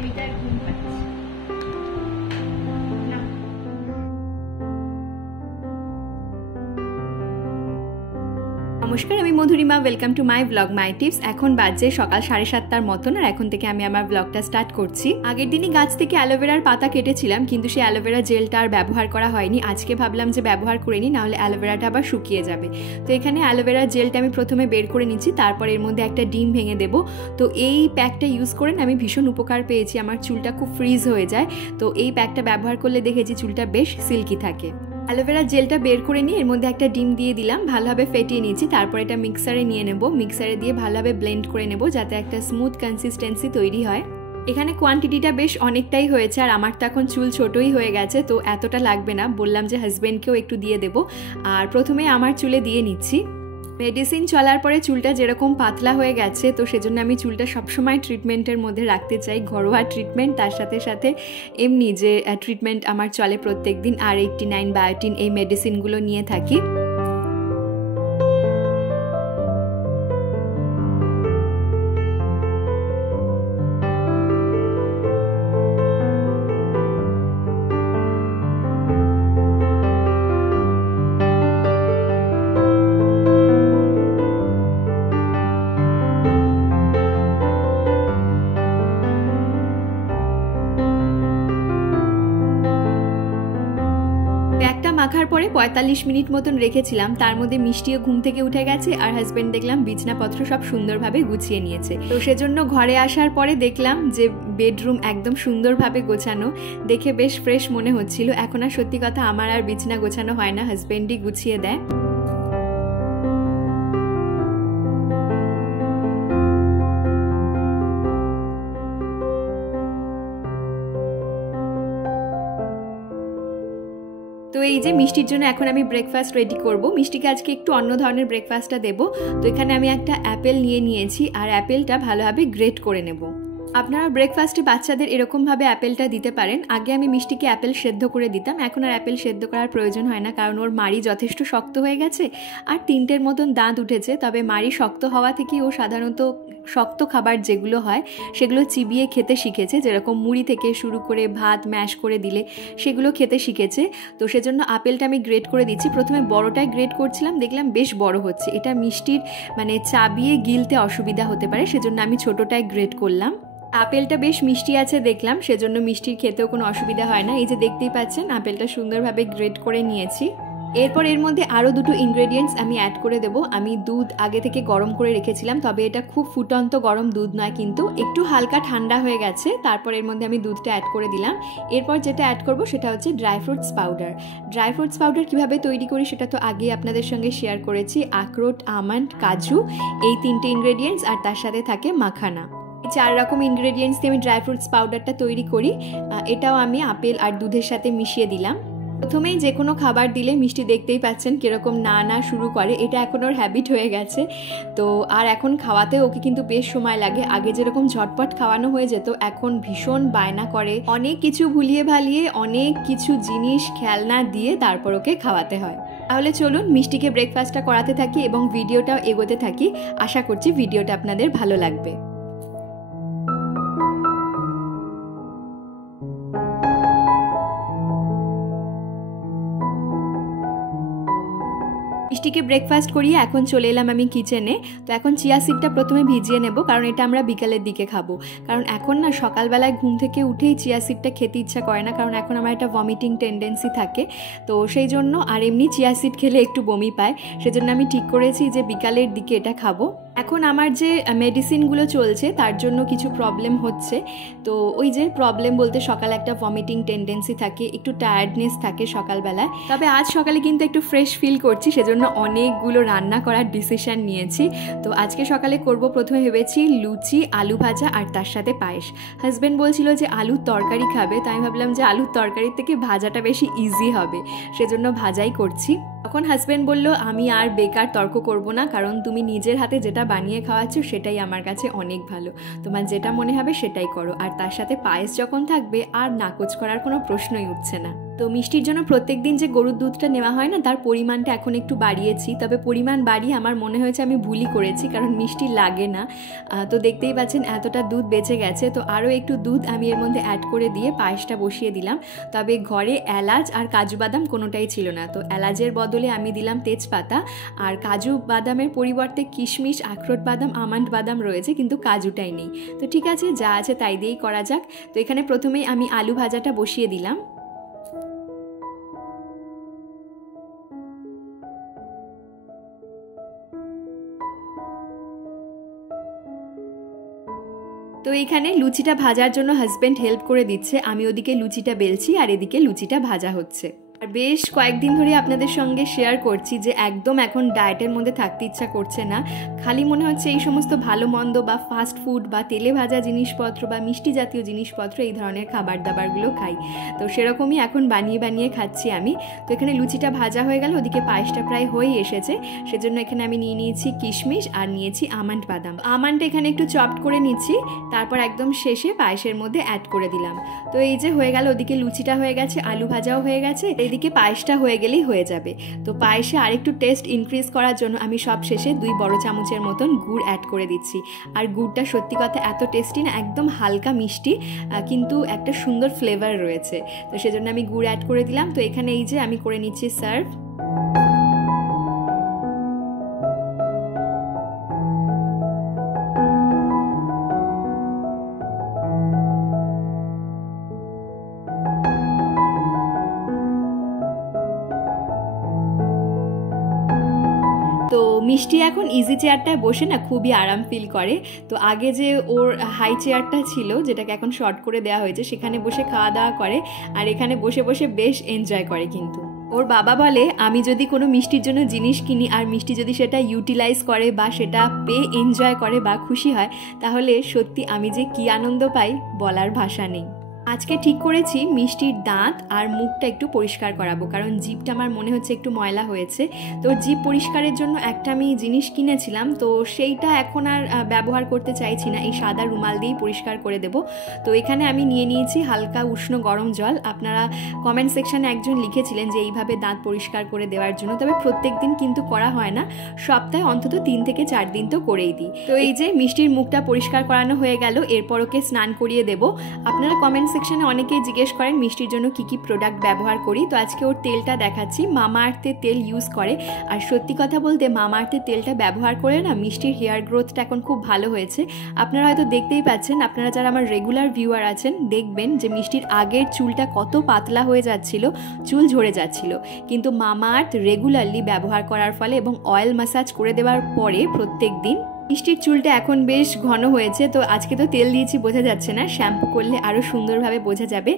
বেবিটার ঘুম পাচ্ছে না। নমস্কার, আমি Madhurima. Welcome to my blog my tips. এখন বাজে সকাল 7:30টার মতন, আর এখন থেকে আমি আমার ব্লগটা স্টার্ট করছি। আগের দিনই গাছ থেকে অ্যালোভেরার পাতা কেটেছিলাম, কিন্তু সেই অ্যালোভেরা জেলটা আর ব্যবহার করা হয়নি। আজকে ভাবলাম যে ব্যবহার করে নিই, নাহলে অ্যালোভেরাটা আবার শুকিয়ে যাবে। তো এখানে অ্যালোভেরার জেলটা আমি প্রথমে বের করে নিচ্ছি, তারপর এর মধ্যে একটা ডিম ভেঙে দেবো। তো এই প্যাকটা ইউজ করে আমি ভীষণ উপকার পেয়েছি। আমার চুলটা খুব ফ্রিজ হয়ে যায়, তো এই প্যাকটা ব্যবহার করলে দেখেছি চুলটা বেশ সিল্কি থাকে। অ্যালোভেরা জেলটা বের করে নিয়ে এর মধ্যে একটা ডিম দিয়ে দিলাম, ভালোভাবে ফেটিয়ে নিচ্ছি। তারপর এটা মিক্সারে নিয়ে নেব, মিক্সারে দিয়ে ভালোভাবে ব্লেন্ড করে নেব যাতে একটা স্মুথ কনসিস্টেন্সি তৈরি হয়। এখানে কোয়ান্টিটিটা বেশ অনেকটাই হয়েছে, আর আমার তো এখন চুল ছোটই হয়ে গেছে, তো এতটা লাগবে না। বললাম যে হাজব্যান্ডকেও একটু দিয়ে দেব, আর প্রথমে আমার চুলে দিয়ে নিচ্ছি। মেডিসিন চলার পরে চুলটা যেরকম পাতলা হয়ে গেছে, তো সেজন্য আমি চুলটা সবসময় ট্রিটমেন্টের মধ্যে রাখতে চাই। ঘরোয়া ট্রিটমেন্ট, তার সাথে সাথে এমনি যে ট্রিটমেন্ট আমার চলে প্রত্যেক দিন, R89 বায়োটিন এই মেডিসিনগুলো নিয়ে থাকি। মাখার পরে 45 মিনিট মতন রেখেছিলাম। তার মধ্যে মিষ্টিও ঘুম থেকে উঠে গেছে, আর হাজব্যান্ড দেখলাম বিছনাপত্র সব সুন্দরভাবে গুছিয়ে নিয়েছে। তো সেজন্য ঘরে আসার পরে দেখলাম যে বেডরুম একদম সুন্দরভাবে গোছানো, দেখে বেশ ফ্রেশ মনে হচ্ছিল। এখন আর সত্যি কথা আমার আর বিছনা গোছানো হয় না, হাজব্যান্ডই গুছিয়ে দেয়। তো এই যে মিষ্টির জন্য এখন আমি ব্রেকফাস্ট রেডি করব। মিষ্টিকে আজকে একটু অন্য ধরনের ব্রেকফাস্টটা দেবো। তো এখানে আমি একটা অ্যাপেল নিয়ে নিয়েছি, আর অ্যাপেলটা ভালোভাবে গ্রেট করে নেব। আপনারা ব্রেকফাস্টে বাচ্চাদের এরকমভাবে অ্যাপেলটা দিতে পারেন। আগে আমি মিষ্টিকে অ্যাপেল সেদ্ধ করে দিতাম, এখন আর অ্যাপেল সেদ্ধ করার প্রয়োজন হয় না, কারণ ওর মাড়ি যথেষ্ট শক্ত হয়ে গেছে, আর 3টের মতন দাঁত উঠেছে। তবে মাড়ি শক্ত হওয়া থেকেই ও সাধারণত শক্ত খাবার যেগুলো হয় সেগুলো চিবিয়ে খেতে শিখেছে, যেরকম মুড়ি থেকে শুরু করে ভাত ম্যাশ করে দিলে সেগুলো খেতে শিখেছে। তো সেজন্য আপেলটা আমি গ্রেট করে দিচ্ছি। প্রথমে বড়টায় গ্রেট করছিলাম, দেখলাম বেশ বড় হচ্ছে, এটা মিষ্টির চাবিয়ে গিলতে অসুবিধা হতে পারে, সেজন্য আমি ছোটোটায় গ্রেট করলাম। আপেলটা বেশ মিষ্টি আছে দেখলাম, সেজন্য মিষ্টির খেতেও কোনো অসুবিধা হয় না। এই যে দেখতেই পাচ্ছেন আপেলটা সুন্দরভাবে গ্রেট করে নিয়েছি। এরপর এর মধ্যে আরও দুটো ইনগ্রেডিয়েন্টস আমি অ্যাড করে দেব। আমি দুধ আগে থেকে গরম করে রেখেছিলাম, তবে এটা খুব ফুটন্ত গরম দুধ নয়, কিন্তু একটু হালকা ঠান্ডা হয়ে গেছে। তারপর এর মধ্যে আমি দুধটা অ্যাড করে দিলাম। এরপর যেটা অ্যাড করব সেটা হচ্ছে dry fruits powder. Dry fruits powder কীভাবে তৈরি করি সেটা তো আগে আপনাদের সঙ্গে শেয়ার করেছি। আখরোট, আমন্ড, কাজু, এই 3টে ইনগ্রেডিয়েন্টস, আর তার সাথে থাকে মাখানা। 4 রকম ইনগ্রেডিয়েন্টস দিয়ে আমি ড্রাই ফ্রুটস পাউডারটা তৈরি করি। এটাও আমি আপেল আর দুধের সাথে মিশিয়ে দিলাম। প্রথমেই যে কোনো খাবার দিলে মিষ্টি দেখতেই পাচ্ছেন কীরকম না শুরু করে, এটা এখন ওর হ্যাবিট হয়ে গেছে। তো আর এখন খাওয়াতে ওকে কিন্তু বেশ সময় লাগে। আগে যেরকম ঝটপট খাওয়ানো হয়ে যেত, এখন ভীষণ বায়না করে, অনেক কিছু ভুলিয়ে ভালিয়ে অনেক কিছু জিনিস খেলনা দিয়ে তারপর ওকে খাওয়াতে হয়। তাহলে চলুন মিষ্টিকে ব্রেকফাস্টটা করাতে থাকি এবং ভিডিওটাও এগোতে থাকি। আশা করছি ভিডিওটা আপনাদের ভালো লাগবে। মিষ্টিকে ব্রেকফাস্ট করিয়ে এখন চলে এলাম আমি কিচেনে। তো এখন চিয়া সিডটা প্রথমে ভিজিয়ে নেব, কারণ এটা আমরা বিকালের দিকে খাবো। কারণ এখন না সকালবেলায় ঘুম থেকে উঠেই চিয়া সিডটা খেতে ইচ্ছা করে না, কারণ এখন আমার একটা ভমিটিং টেন্ডেন্সি থাকে। তো সেই জন্য, আর এমনি চিয়া সিড খেলে একটু বমি পায়, সেজন্য আমি ঠিক করেছি যে বিকালের দিকে এটা খাবো। এখন আমার যে মেডিসিনগুলো চলছে তার জন্য কিছু প্রবলেম হচ্ছে। তো ওই যে প্রবলেম বলতে সকালে একটা ভমিটিং টেন্ডেন্সি থাকে, একটু টায়ার্ডনেস থাকে সকালবেলায়। তবে আজ সকালে কিন্তু একটু ফ্রেশ ফিল করছি, সেজন্য অনেকগুলো রান্না করার ডিসিশন নিয়েছি। তো আজকে সকালে করব, প্রথমে ভেবেছি লুচি, আলু ভাজা, আর তার সাথে পায়েস। হাজব্যান্ড বলছিল যে আলুর তরকারি খাবে, তো আমি ভাবলাম যে আলুর তরকারির থেকে ভাজাটা বেশি ইজি হবে, সেজন্য ভাজাই করছি। তখন হাজব্যান্ড বলল, আমি আর বেকার তর্ক করব না, কারণ তুমি নিজের হাতে যেটা বানিয়ে খাওয়াচ্ছ সেটাই আমার কাছে অনেক ভালো, তোমার যেটা মনে হবে সেটাই করো। আর তার সাথে পায়েস যখন থাকবে আর নাকচ করার কোনো প্রশ্নই উঠছে না। তো মিষ্টির জন্য প্রত্যেক দিন যে গরুর দুধটা নেওয়া হয় না, তার পরিমাণটা এখন একটু বাড়িয়েছি। তবে পরিমাণ বাড়িয়ে আমার মনে হয়েছে আমি ভুলই করেছি, কারণ মিষ্টি লাগে না। তো দেখতেই পাচ্ছেন এতটা দুধ বেঁচে গেছে। তো আরও একটু দুধ আমি এর মধ্যে অ্যাড করে দিয়ে পায়েসটা বসিয়ে দিলাম। তবে ঘরে এলাচ আর কাজু বাদাম কোনোটাই ছিল না, তো এলাচের বদলে আমি দিলাম তেজপাতা। আর কাজু বাদামের পরিবর্তে কিশমিশ, আখরোট বাদাম, আমন্ড বাদাম রয়েছে, কিন্তু কাজুটাই নেই। তো ঠিক আছে, যা আছে তাই দিয়েই করা যাক। তো এখানে প্রথমেই আমি আলু ভাজাটা বসিয়ে দিলাম। তো এখানে লুচিটা ভাজার জন্য হাজব্যান্ড হেল্প করে দিচ্ছে, আমি ওদিকে লুচিটা বেলছি আর এদিকে লুচিটা ভাজা হচ্ছে। আর বেশ কয়েকদিন ধরে আপনাদের সঙ্গে শেয়ার করছি যে একদম এখন ডায়েটের মধ্যে থাকতে ইচ্ছা করছে না। খালি মনে হচ্ছে এই সমস্ত ভালো মন্দ বা ফাস্ট ফুড বা তেলে ভাজা জিনিসপত্র বা মিষ্টি জাতীয় জিনিসপত্র, এই ধরনের খাবার দাবারগুলো খাই। তো সেরকমই এখন বানিয়ে বানিয়ে খাচ্ছি আমি। তো এখানে লুচিটা ভাজা হয়ে গেল, ওদিকে পায়েসটা প্রায় হয়েই এসেছে। সেজন্য এখানে আমি নিয়ে নিয়েছি কিশমিশ আর নিয়েছি আমন্ড বাদাম। আমন্ডটা এখানে একটু চপড করে নিচ্ছি, তারপর একদম শেষে পায়েসের মধ্যে অ্যাড করে দিলাম। তো এই যে হয়ে গেল, ওদিকে লুচিটা হয়ে গেছে, আলু ভাজাও হয়ে গেছে, এদিকে পায়েসটা হয়ে গেলেই হয়ে যাবে। তো পায়েসে আরেকটু টেস্ট ইনক্রিজ করার জন্য আমি সব শেষে 2 বড় চামচের মতন গুড় অ্যাড করে দিচ্ছি। আর গুড়টা সত্যি কথা এত টেস্টি না, একদম হালকা মিষ্টি, কিন্তু একটা সুন্দর ফ্লেভার রয়েছে। তো সেজন্য আমি গুড় অ্যাড করে দিলাম। তো এখানে এই যে আমি করে নিচ্ছি সার্ভ। তো মিষ্টি এখন ইজি চেয়ারটায় বসে না খুবই আরাম ফিল করে। তো আগে যে ওর হাই চেয়ারটা ছিল, যেটাকে এখন শর্ট করে দেওয়া হয়েছে, সেখানে বসে খাওয়া দাওয়া করে, আর এখানে বসে বসে বেশ এনজয় করে। কিন্তু ওর বাবা বলে আমি যদি কোনো মিষ্টির জন্য জিনিস কিনি আর মিষ্টি যদি সেটা ইউটিলাইজ করে বা সেটা পেয়ে এনজয় করে বা খুশি হয়, তাহলে সত্যি আমি যে কী আনন্দ পাই বলার ভাষা নেই। আজকে ঠিক করেছি মিষ্টির দাঁত আর মুখটা একটু পরিষ্কার করাবো, কারণ জিভটা আমার মনে হচ্ছে একটু ময়লা হয়েছে। তো জিভ পরিষ্কারের জন্য একটা আমি জিনিস কিনেছিলাম, তো সেইটা এখন আর ব্যবহার করতে চাইছি না, এই সাদা রুমাল দিয়েই পরিষ্কার করে দেব। তো এখানে আমি নিয়ে নিয়েছি হালকা উষ্ণ গরম জল। আপনারা কমেন্ট সেকশানে একজন লিখেছিলেন যে এইভাবে দাঁত পরিষ্কার করে দেওয়ার জন্য, তবে প্রত্যেক দিন কিন্তু করা হয় না, সপ্তাহে অন্তত 3 থেকে 4 দিন তো করেই দিই। তো এই যে মিষ্টির মুখটা পরিষ্কার করানো হয়ে গেল, এরপর ওকে স্নান করিয়ে দেবো। আপনারা কমেন্ট সেকশনে অনেকেই জিজ্ঞেস করেন মিষ্টির জন্য কি কি প্রোডাক্ট ব্যবহার করি। তো আজকে ওর তেলটা দেখাচ্ছি, মামা আর্থের তেল ইউজ করে। আর সত্যি কথা বলতে মামা আর্থের তেলটা ব্যবহার করে না মিষ্টির হেয়ার গ্রোথটা এখন খুব ভালো হয়েছে। আপনারা হয়তো দেখতেই পাচ্ছেন, আপনারা যারা আমার রেগুলার ভিউয়ার আছেন দেখবেন যে মিষ্টির আগের চুলটা কত পাতলা হয়ে যাচ্ছিল, চুল ঝরে যাচ্ছিল, কিন্তু মামা আর্থ রেগুলারলি ব্যবহার করার ফলে এবং অয়েল ম্যাসাজ করে দেওয়ার পরে প্রত্যেক দিন মিষ্টির চুলটা এখন বেশ ঘন হয়েছে। তো আজকে তো তেল দিয়েছি বোঝা যাচ্ছে না, শ্যাম্পু করলে আরও সুন্দরভাবে বোঝা যাবে।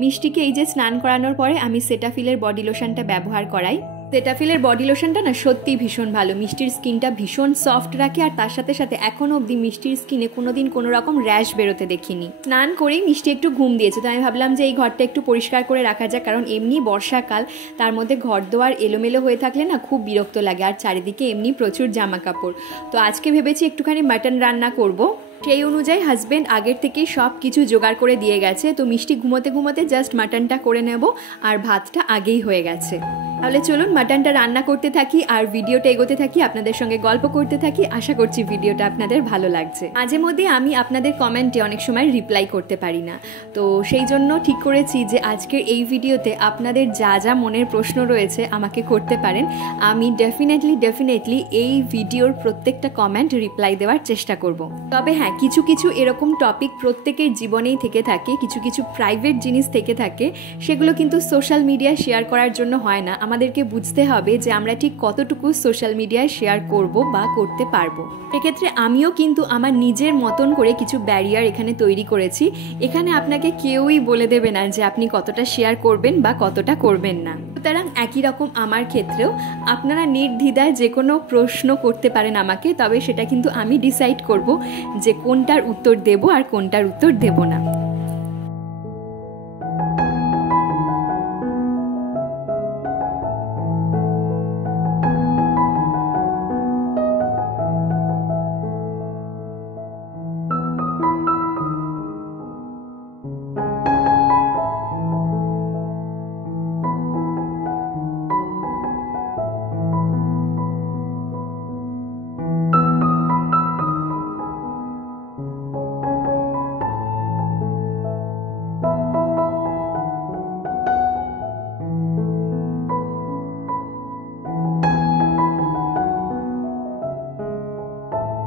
মিষ্টিকে এই যে স্নান করানোর পরে আমি সেটাফিলের বডি লোশনটা ব্যবহার করাই। সেটাফিলের বডি লোশনটা না সত্যিই ভীষণ ভালো, মিষ্টির স্কিনটা ভীষণ সফট রাখে। আর তার সাথে সাথে এখনও অবধি মিষ্টির স্কিনে কোনোদিন কোনো রকম র্যাশ বেরোতে দেখিনি। স্নান করেই মিষ্টি একটু ঘুম দিয়েছে, তো আমি ভাবলাম যে এই ঘরটা একটু পরিষ্কার করে রাখা যায়, কারণ এমনি বর্ষাকাল, তার মধ্যে ঘর দোয়ার এলোমেলো হয়ে থাকলে না খুব বিরক্ত লাগে, আর চারিদিকে এমনি প্রচুর জামা কাপড়। তো আজকে ভেবেছি একটুখানি মাটন রান্না করব। সেই অনুযায়ী হাজব্যান্ড আগের থেকেই সব কিছু জোগাড় করে দিয়ে গেছে। তো মিষ্টি ঘুমোতে ঘুমোতে জাস্ট মাটনটা করে নেব, আর ভাতটা আগেই হয়ে গেছে। তাহলে চলুন মাটনটা রান্না করতে থাকি আর ভিডিওটা এগোতে থাকি, আপনাদের সঙ্গে গল্প করতে থাকি। আশা করছি ভিডিওটা আপনাদের ভালো লাগছে। মাঝে মধ্যে আমি আপনাদের কমেন্টে অনেক সময় রিপ্লাই করতে পারি না, তো সেই জন্য ঠিক করেছি যে আজকের এই ভিডিওতে আপনাদের যা যা মনের প্রশ্ন রয়েছে আমাকে করতে পারেন। আমি ডেফিনেটলি এই ভিডিওর প্রত্যেকটা কমেন্ট রিপ্লাই দেওয়ার চেষ্টা করব। তবে হ্যাঁ, কিছু কিছু এরকম টপিক প্রত্যেকের জীবনেই থেকে থাকে, কিছু কিছু প্রাইভেট জিনিস থেকে থাকে, সেগুলো কিন্তু সোশ্যাল মিডিয়ায় শেয়ার করার জন্য হয় না। আমাদেরকে বুঝতে হবে যে আমরা ঠিক কতটুকু সোশ্যাল মিডিয়ায় শেয়ার করব বা করতে পারবো। সেক্ষেত্রে আমিও কিন্তু আমার নিজের মতন করে কিছু ব্যারিয়ার এখানে তৈরি করেছি। এখানে আপনাকে কেউই বলে দেবে না যে আপনি কতটা শেয়ার করবেন বা কতটা করবেন না। সুতরাং একই রকম আমার ক্ষেত্রেও আপনারা নির্দ্বিধায় যে কোনো প্রশ্ন করতে পারেন আমাকে, তবে সেটা কিন্তু আমি ডিসাইড করব যে কোনটার উত্তর দেব আর কোনটার উত্তর দেব না।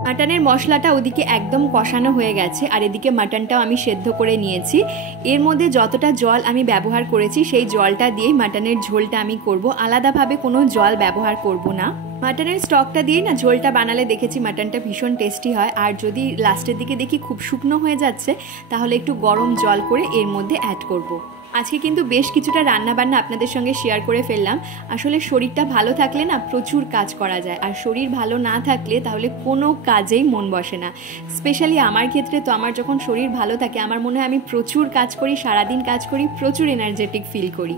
মাটনের মশলাটা ওদিকে একদম কষানো হয়ে গেছে আর এদিকে মাটনটাও আমি সেদ্ধ করে নিয়েছি। এর মধ্যে যতটা জল আমি ব্যবহার করেছি সেই জলটা দিয়ে মাটনের ঝোলটা আমি করব, আলাদাভাবে কোনো জল ব্যবহার করব না। মাটনের স্টকটা দিয়ে না ঝোলটা বানালে দেখেছি মাটনটা ভীষণ টেস্টি হয়। আর যদি লাস্টের দিকে দেখি খুব শুকনো হয়ে যাচ্ছে তাহলে একটু গরম জল করে এর মধ্যে অ্যাড করব। আজকে কিন্তু বেশ কিছুটা রান্নাবান্না আপনাদের সঙ্গে শেয়ার করে ফেললাম। আসলে শরীরটা ভালো থাকলে না প্রচুর কাজ করা যায়, আর শরীর ভালো না থাকলে তাহলে কোনো কাজেই মন বসে না। স্পেশালি আমার ক্ষেত্রে তো আমার যখন শরীর ভালো থাকে আমার মনে হয় আমি প্রচুর কাজ করি, সারাদিন কাজ করি, প্রচুর এনার্জেটিক ফিল করি।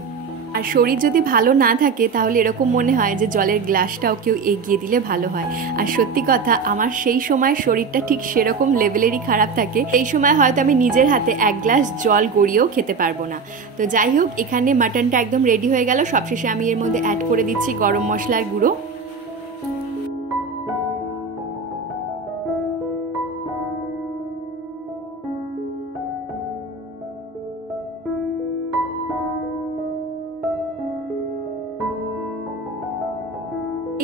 আর শরীর যদি ভালো না থাকে তাহলে এরকম মনে হয় যে জলের গ্লাসটাও কেউ এগিয়ে দিলে ভালো হয়। আর সত্যি কথা, আমার সেই সময় শরীরটা ঠিক সেরকম লেভেলেরই খারাপ থাকে। এই সময় হয়তো আমি নিজের হাতে এক গ্লাস জল গড়িয়েও খেতে পারবো না। তো যাই হোক, এখানে মাটনটা একদম রেডি হয়ে গেল। সবশেষে আমি এর মধ্যে অ্যাড করে দিচ্ছি গরম মশলার গুঁড়ো।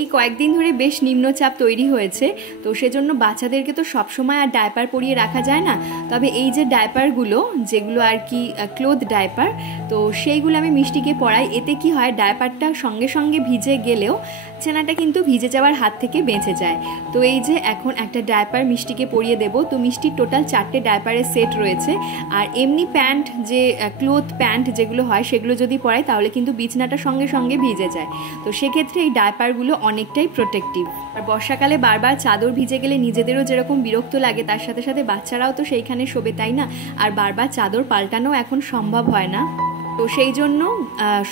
এই কয়েকদিন ধরে বেশ নিম্নচাপ তৈরি হয়েছে, তো সেজন্য বাচ্চাদেরকে তো সবসময় আর ডায়পার পরিয়ে রাখা যায় না। তবে এই যে ডায়পারগুলো, যেগুলো আর কি ক্লোথ ডায়পার, তো সেইগুলো আমি মিষ্টিকে পরাই। এতে কি হয়, ডায়পারটা সঙ্গে সঙ্গে ভিজে গেলেও ছেনাটা কিন্তু ভিজে যাওয়ার হাত থেকে বেঁচে যায়। তো এই যে এখন একটা ডায়পার মিষ্টিকে পরিয়ে দেব। তো মিষ্টির টোটাল 4টে ডায়পারের সেট রয়েছে। আর এমনি প্যান্ট, যে ক্লোথ প্যান্ট যেগুলো হয়, সেগুলো যদি পরাই তাহলে কিন্তু বিছনাটা সঙ্গে সঙ্গে ভিজে যায়। তো সেক্ষেত্রে এই ডায়পারগুলো অনেকটাই প্রোটেক্টিভ। আর বর্ষাকালে বারবার চাদর ভিজে গেলে নিজেদেরও যেরকম বিরক্ত লাগে, তার সাথে সাথে বাচ্চারাও তো সেইখানে শোবে, তাই না? আর বারবার চাদর পাল্টানো এখন সম্ভব হয় না। তো সেই জন্য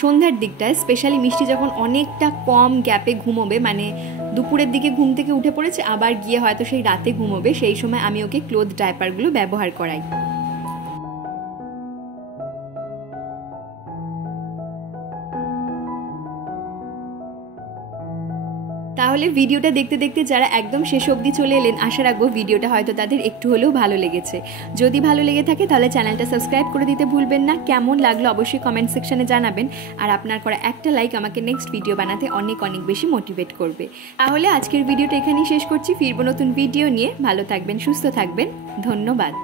সন্ধ্যার দিকটায় স্পেশালি মিষ্টি যখন অনেকটা কম গ্যাপে ঘুমোবে, মানে দুপুরের দিকে ঘুম থেকে উঠে পড়েছে আবার গিয়ে হয়তো সেই রাতে ঘুমোবে, সেই সময় আমি ওকে ক্লোথ ডায়পারগুলো ব্যবহার করাই। তাহলে ভিডিওটা দেখতে দেখতে যারা একদম শেষ অবধি চলে এলেন, আশা রাখবো ভিডিওটা হয়তো তাদের একটু হলেও ভালো লেগেছে। যদি ভালো লেগে থাকে তাহলে চ্যানেলটা সাবস্ক্রাইব করে দিতে ভুলবেন না। কেমন লাগলো অবশ্যই কমেন্ট সেকশনে জানাবেন। আর আপনার করা একটা লাইক আমাকে নেক্সট ভিডিও বানাতে অনেক অনেক বেশি মোটিভেট করবে। তাহলে আজকের ভিডিওটা এখানেই শেষ করছি। ফিরবো নতুন ভিডিও নিয়ে। ভালো থাকবেন, সুস্থ থাকবেন। ধন্যবাদ।